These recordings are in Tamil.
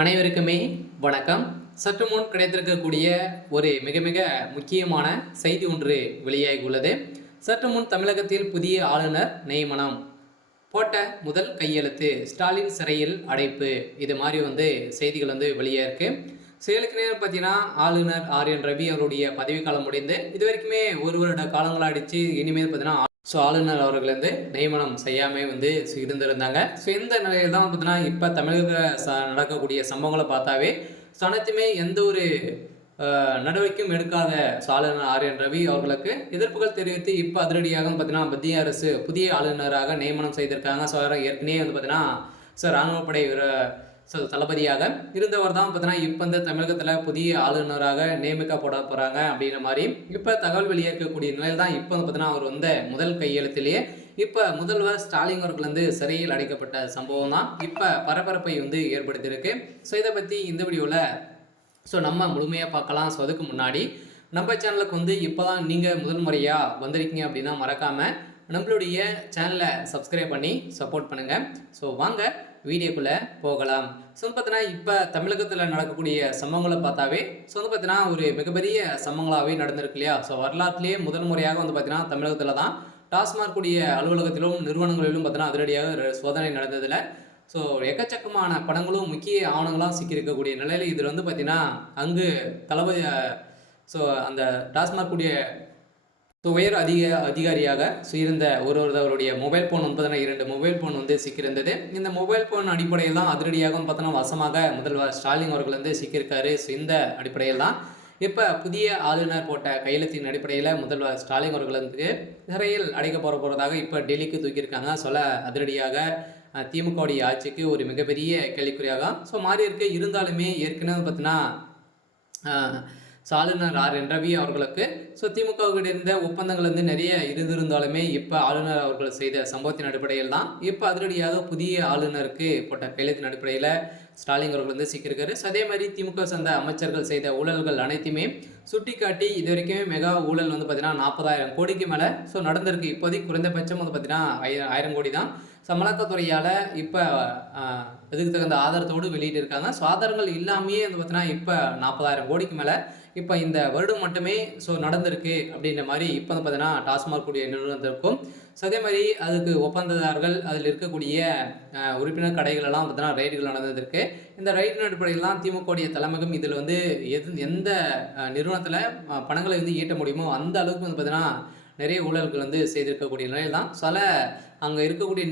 அனைவருக்குமே வணக்கம். சற்று முன் கிடைத்திருக்கக்கூடிய ஒரு மிக மிக முக்கியமான செய்தி ஒன்று வெளியாகி உள்ளது. சற்று முன் தமிழகத்தில் புதிய ஆளுநர் நியமனம், போட்ட முதல் கையெழுத்து, ஸ்டாலின் சிறையில் அடைப்பு, இது மாதிரி செய்திகள் வெளியாயிருக்கு. செயலுக்கு நேரம் பார்த்தீங்கன்னா ஆளுநர் ஆர்.என். ரவி அவருடைய பதவிக்காலம் முடிந்து இது வரைக்குமே ஒரு வருட காலங்கள் ஆயிடுச்சு. இனிமேல் பார்த்தீங்கன்னா ஆளுநர் அவர்கள் நியமனம் செய்யாமல் இருந்திருந்தாங்க. இந்த நிலையில் தான் பார்த்தீங்கன்னா இப்போ தமிழகத்தில் நடக்கக்கூடிய சம்பவங்களை பார்த்தாவே அனைத்துமே எந்த ஒரு நடவடிக்கையும் எடுக்காத ஆளுநர் ஆர்.என். ரவி அவர்களுக்கு எதிர்ப்புகள் தெரிவித்து இப்போ அதிரடியாக பார்த்தீங்கன்னா மத்திய அரசு புதிய ஆளுநராக நியமனம் செய்திருக்காங்க. ஏற்கனவே பார்த்தீங்கன்னா இராணுவப்படை தளபதியாக இருந்தவர் தான் பார்த்தீங்கன்னா இப்போ தமிழகத்தில் புதிய ஆளுநராக நியமிக்கப்பட போகிறாங்க அப்படின்ற மாதிரி இப்போ தகவல் வெளியேற்கக்கூடிய நிலையில் தான் இப்போ பார்த்தீங்கன்னா அவர் முதல் கையெழுத்திலேயே இப்போ முதல்வர் ஸ்டாலின் அவர்கள் சிறையில் அடைக்கப்பட்ட சம்பவம் தான் இப்போ பரபரப்பை ஏற்படுத்தியிருக்கு. இதை பற்றி இந்த வீடியோவில் நம்ம முழுமையாக பார்க்கலாம். அதுக்கு முன்னாடி நம்ம சேனலுக்கு இப்போ தான் நீங்கள் முதல் முறையாக வந்திருக்கீங்க அப்படின்னா மறக்காமல் நம்மளுடைய சேனலை சப்ஸ்கிரைப் பண்ணி சப்போர்ட் பண்ணுங்கள். வாங்க வீடியோக்குள்ளே போகலாம். பார்த்தீங்கன்னா இப்போ தமிழகத்தில் நடக்கக்கூடிய சம்பவங்களை பார்த்தாவே பார்த்தீங்கன்னா ஒரு மிகப்பெரிய சம்பவங்களாகவே நடந்திருக்கு இல்லையா. வரலாற்றிலேயே முதல் முறையாக பார்த்தீங்கன்னா தமிழகத்தில் தான் டாஸ்மாக் கூடிய அலுவலகத்திலும் நிறுவனங்களிலும் பார்த்தீங்கன்னா அதிரடியாக சோதனை நடந்ததில் எக்கச்சக்கமான படங்களும் முக்கிய ஆவணங்களும் சிக்கியிருக்கக்கூடிய நிலையில் இதில் பார்த்தீங்கன்னா அங்கு தளபதி அந்த டாஸ்மாக் கூடிய உயர் அதிகாரியாக இருந்த ஒருவருடைய மொபைல் ஃபோன் 2 மொபைல் ஃபோன் சிக்கியிருந்தது. இந்த மொபைல் ஃபோன் அடிப்படையில் தான் அதிரடியாக பார்த்தோன்னா வசமாக முதல்வர் ஸ்டாலின் அவர்கள் சிக்கியிருக்காரு. இந்த அடிப்படையில் தான் இப்போ புதிய ஆளுநர் போட்ட கையெழுத்தின் அடிப்படையில் முதல்வர் ஸ்டாலின் அவர்கள் சிறையில் அடைக்க போகிறதாக இப்போ டெல்லிக்கு தூக்கியிருக்காங்க. அதிரடியாக திமுகவுடைய ஆட்சிக்கு ஒரு மிகப்பெரிய கேள்விக்குறியாக மாறி இருக்கு. இருந்தாலுமே ஏற்கனவே பார்த்தீங்கன்னா ஆளுநர் ஆர்.என். ரவி அவர்களுக்கு திமுகவுடைய இருந்த ஒப்பந்தங்கள் நிறைய இருந்திருந்தாலுமே இப்போ ஆளுநர் அவர்கள் செய்த சம்பவத்தின் அடிப்படையில் தான் இப்போ அதிரடியாக புதிய ஆளுநருக்கு போட்ட கையெழுத்தின் அடிப்படையில் ஸ்டாலின் அவர்கள் சிக்கியிருக்காரு. அதே மாதிரி திமுக சேர்ந்த அமைச்சர்கள் செய்த ஊழல்கள் அனைத்துமே சுட்டிக்காட்டி இது வரைக்குமே மெகா ஊழல் பார்த்தீங்கன்னா 40,000 கோடிக்கு மேலே நடந்திருக்கு. இப்போதைக்கு குறைந்தபட்சம் பார்த்தீங்கன்னா 1000 கோடி தான் அமலாக்கத்துறையால் இப்போ இதுக்கு தகுந்த ஆதாரத்தோடு வெளியிட்டிருக்காங்க. ஆதாரங்கள் இல்லாமையே பார்த்தீங்கன்னா இப்போ 40,000 கோடிக்கு மேலே இப்போ இந்த வருடம் மட்டுமே நடந்திருக்கு அப்படின்ற மாதிரி இப்போ பார்த்தீங்கன்னா டாஸ்மாக் கூடிய நிறுவனத்திற்கும் அதே மாதிரி அதுக்கு ஒப்பந்ததாரர்கள் அதில் இருக்கக்கூடிய உறுப்பினர் கடைகளெல்லாம் பார்த்தீங்கன்னா ரைடுகள் நடந்ததற்கு இந்த ரைடின் அடிப்படையில் தான் திமுகவுடைய தலைமையும் இதில் எந்த நிறுவனத்தில் பணங்களை ஈட்ட முடியுமோ அந்த அளவுக்கு பார்த்தீங்கன்னா நிறைய ஊழல்கள் செய்திருக்கக்கூடிய நிலையில் தான் அங்கே இருக்கக்கூடிய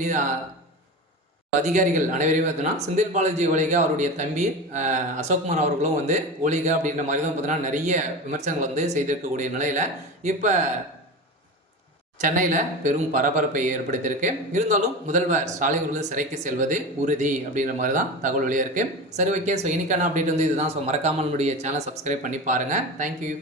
அதிகாரிகள் அனைவரையும் பார்த்தீங்கன்னா செந்தில் பாலாஜி ஒலிகா அவருடைய தம்பி அசோக்குமார் அவர்களும் ஒலிகா அப்படின்ற மாதிரி தான் பார்த்தீங்கன்னா நிறைய விமர்சனங்கள் செய்திருக்கக்கூடிய நிலையில் இப்போ சென்னையில் பெரும் பரபரப்பை ஏற்படுத்தியிருக்கு. இருந்தாலும் முதல்வர் ஸ்டாலின் அவர்கள் சிறைக்கு செல்வது உறுதி அப்படின்ற மாதிரி தான் தகவல் வெளியே இருக்குது. சரி, ஓகே. இன்னைக்கான அப்டேட் இதுதான். மறக்காமல் நம்முடைய சேனலை சப்ஸ்கிரைப் பண்ணி பாருங்கள். தேங்க்யூ.